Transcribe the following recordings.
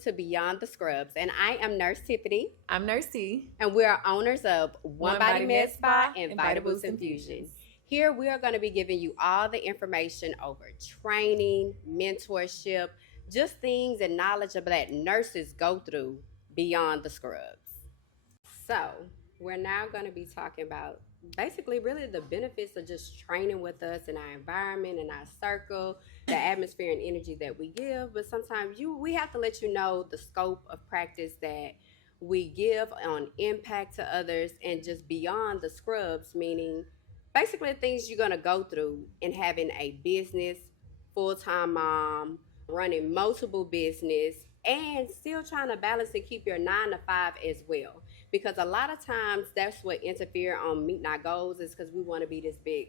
to Beyond the Scrubs, and I am Nurse Tiffany. I'm Nurse T. And we are owners of One Body Med Spa and Vitaboost Infusions. Here we are going to be giving you all the information over training, mentorship, just things and knowledge that nurses go through beyond the scrubs. So we're now going to be talking about basically really the benefits of just training with us in our environment, in our circle, the atmosphere and energy that we give. But sometimes we have to let you know the scope of practice that we give on impact to others and just beyond the scrubs, meaning basically things you're going to go through in having a business, full-time mom, running multiple business, and still trying to balance and keep your 9 to 5 as well. Because a lot of times that's what interfere on meeting our goals is because we want to be this big.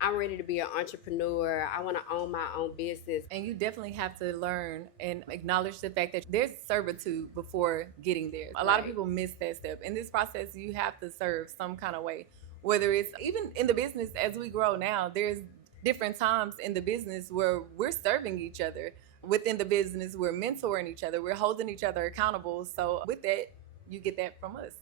I'm ready to be an entrepreneur. I want to own my own business. And you definitely have to learn and acknowledge the fact that there's servitude before getting there. A lot of people miss that step. In this process, you have to serve some kind of way. Whether it's even in the business as we grow now, there's different times in the business where we're serving each other. Within the business, we're mentoring each other. We're holding each other accountable. So with that, you get that from us.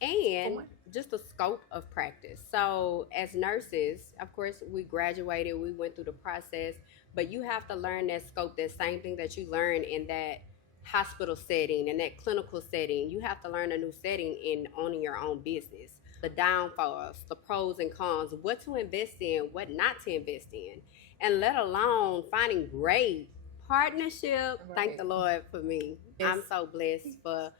And just the scope of practice. So as nurses, of course, we graduated, we went through the process, but you have to learn that scope, that same thing that you learn in that hospital setting, in that clinical setting. You have to learn a new setting in owning your own business. The downfalls, the pros and cons, what to invest in, what not to invest in, and let alone finding great partnership. Right. Thank the Lord for me. Yes. I'm so blessed for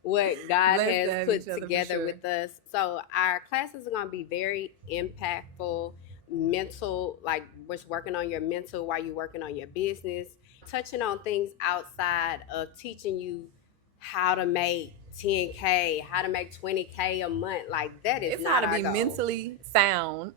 what God has put together with us. So our classes are going to be very impactful, mental, like we're working on your mental while you're working on your business, touching on things outside of teaching you how to make 10K, how to make 20K a month. Like that is it's not how to our be goal. mentally sound.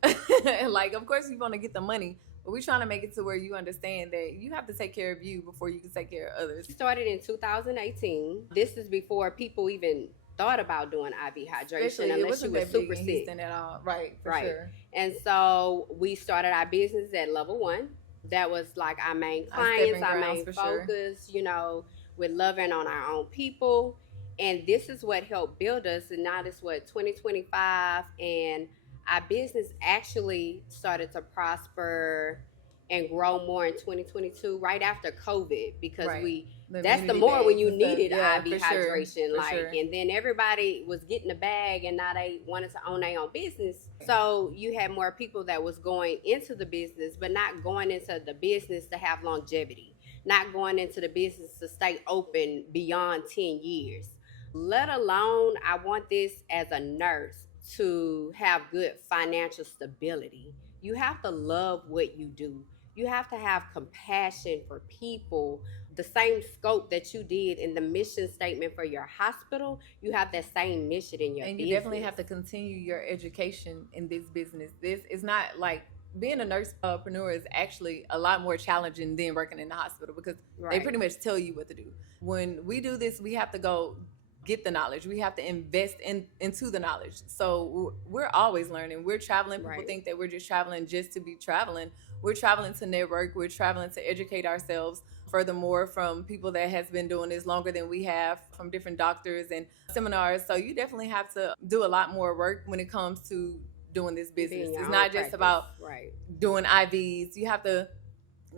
Like, of course, you want to get the money, but we're trying to make it to where you understand that you have to take care of you before you can take care of others. We started in 2018. This is before people even thought about doing IV hydration unless you were super sick. At all. Right, for right. sure. And so we started our business at level 1. That was like our main clients, our main focus, you know, with loving on our own people. And this is what helped build us. And now it's 2025, and our business actually started to prosper and grow more in 2022, right after COVID, because that's the more when you needed IV hydration, and then everybody was getting the bag, and now they wanted to own their own business. So you had more people that was going into the business, but not going into the business to have longevity, not going into the business to stay open beyond 10 years. Let alone, I want this as a nurse to have good financial stability. You have to love what you do. You have to have compassion for people. The same scope that you did in the mission statement for your hospital, you have that same mission in your business. And you definitely have to continue your education in this business. This is not like being a nursepreneur is actually a lot more challenging than working in the hospital because they pretty much tell you what to do. When we do this, we have to go get the knowledge. We have to invest into the knowledge. So we're always learning. We're traveling. People think that we're just traveling just to be traveling. We're traveling to network. We're traveling to educate ourselves. Furthermore, from people that has been doing this longer than we have, from different doctors and seminars. So you definitely have to do a lot more work when it comes to doing this business. It's not just about doing IVs. You have to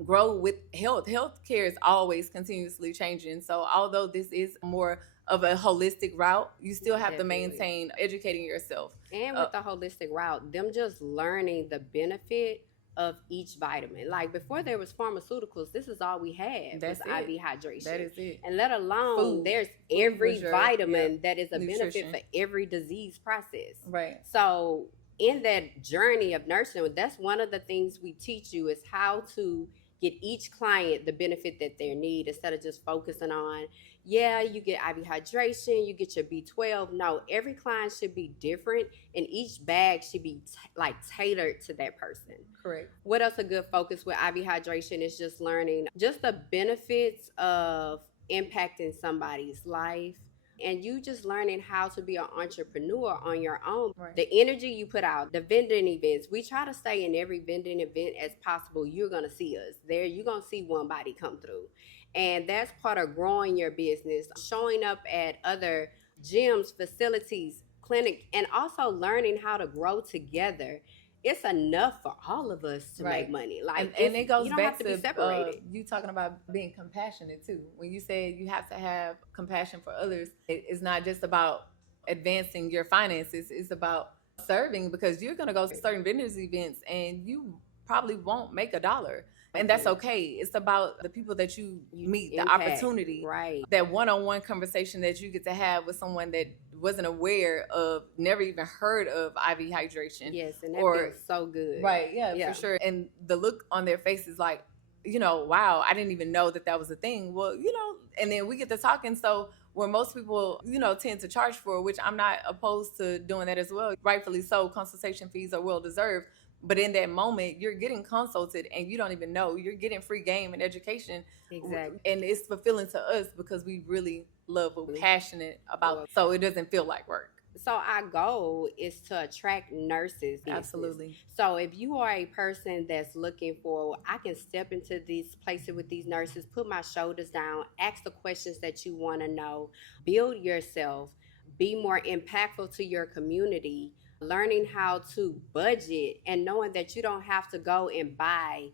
grow with health. Healthcare is always continuously changing. So although this is more of a holistic route, you still have to maintain educating yourself. And with the holistic route, them just learning the benefit of each vitamin. Like before there was pharmaceuticals, this is all we had was IV hydration. That is it. And let alone there's every vitamin that is a benefit for every disease process. Right. So in that journey of nursing, that's one of the things we teach you is how to get each client the benefit that they need instead of just focusing on, you get IV hydration, you get your B12. No, every client should be different, and each bag should be tailored to that person. Correct. What else a good focus with IV hydration is just learning just the benefits of impacting somebody's life, and you just learning how to be an entrepreneur on your own. Right. The energy you put out, the vending events, we try to stay in every vending event as possible. You're going to see us there. You're going to see One Body come through. And that's part of growing your business, showing up at other gyms, facilities, clinic, and also learning how to grow together. It's enough for all of us to make money. Like, and it goes you don't back have to be separated. You talking about being compassionate too. When you say you have to have compassion for others, it's not just about advancing your finances. It's about serving, because you're going to go to certain vendors events and you probably won't make $1. And that's okay. It's about the people that you meet, the opportunity, right? That one-on-one conversation that you get to have with someone that wasn't aware of, never even heard of IV hydration. Yes, and that feels so good. Right, yeah, for sure. And the look on their face is like, wow, I didn't even know that was a thing. Well, and then we get to talking. So where most people, tend to charge for, which I'm not opposed to doing that as well. Rightfully so, consultation fees are well deserved. But in that moment, you're getting consulted and you don't even know. You're getting free game and education. Exactly. And it's fulfilling to us because we really love what we're passionate about. So it doesn't feel like work. So our goal is to attract nurses. Absolutely. So if you are a person that's looking for, I can step into these places with these nurses, put my shoulders down, ask the questions that you want to know, build yourself, be more impactful to your community, learning how to budget, and knowing that you don't have to go and buy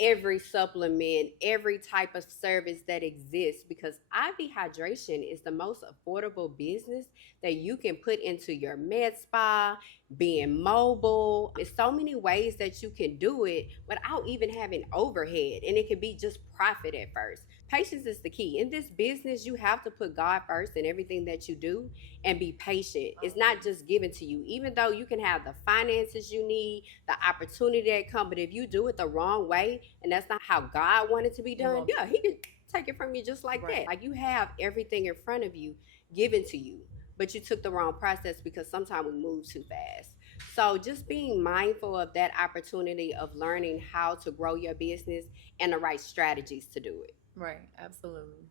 every supplement, every type of service that exists, because IV hydration is the most affordable business that you can put into your med spa, being mobile. There's so many ways that you can do it without even having overhead, and it can be just profit at first. Patience is the key. In this business, you have to put God first in everything that you do and be patient. It's not just given to you. Even though you can have the finances you need, the opportunity that come, but if you do it the wrong way, and that's not how God wanted to be done, he could take it from you just like that. Like, you have everything in front of you given to you, but you took the wrong process because sometimes we move too fast. So just being mindful of that opportunity of learning how to grow your business and the right strategies to do it. Right, absolutely.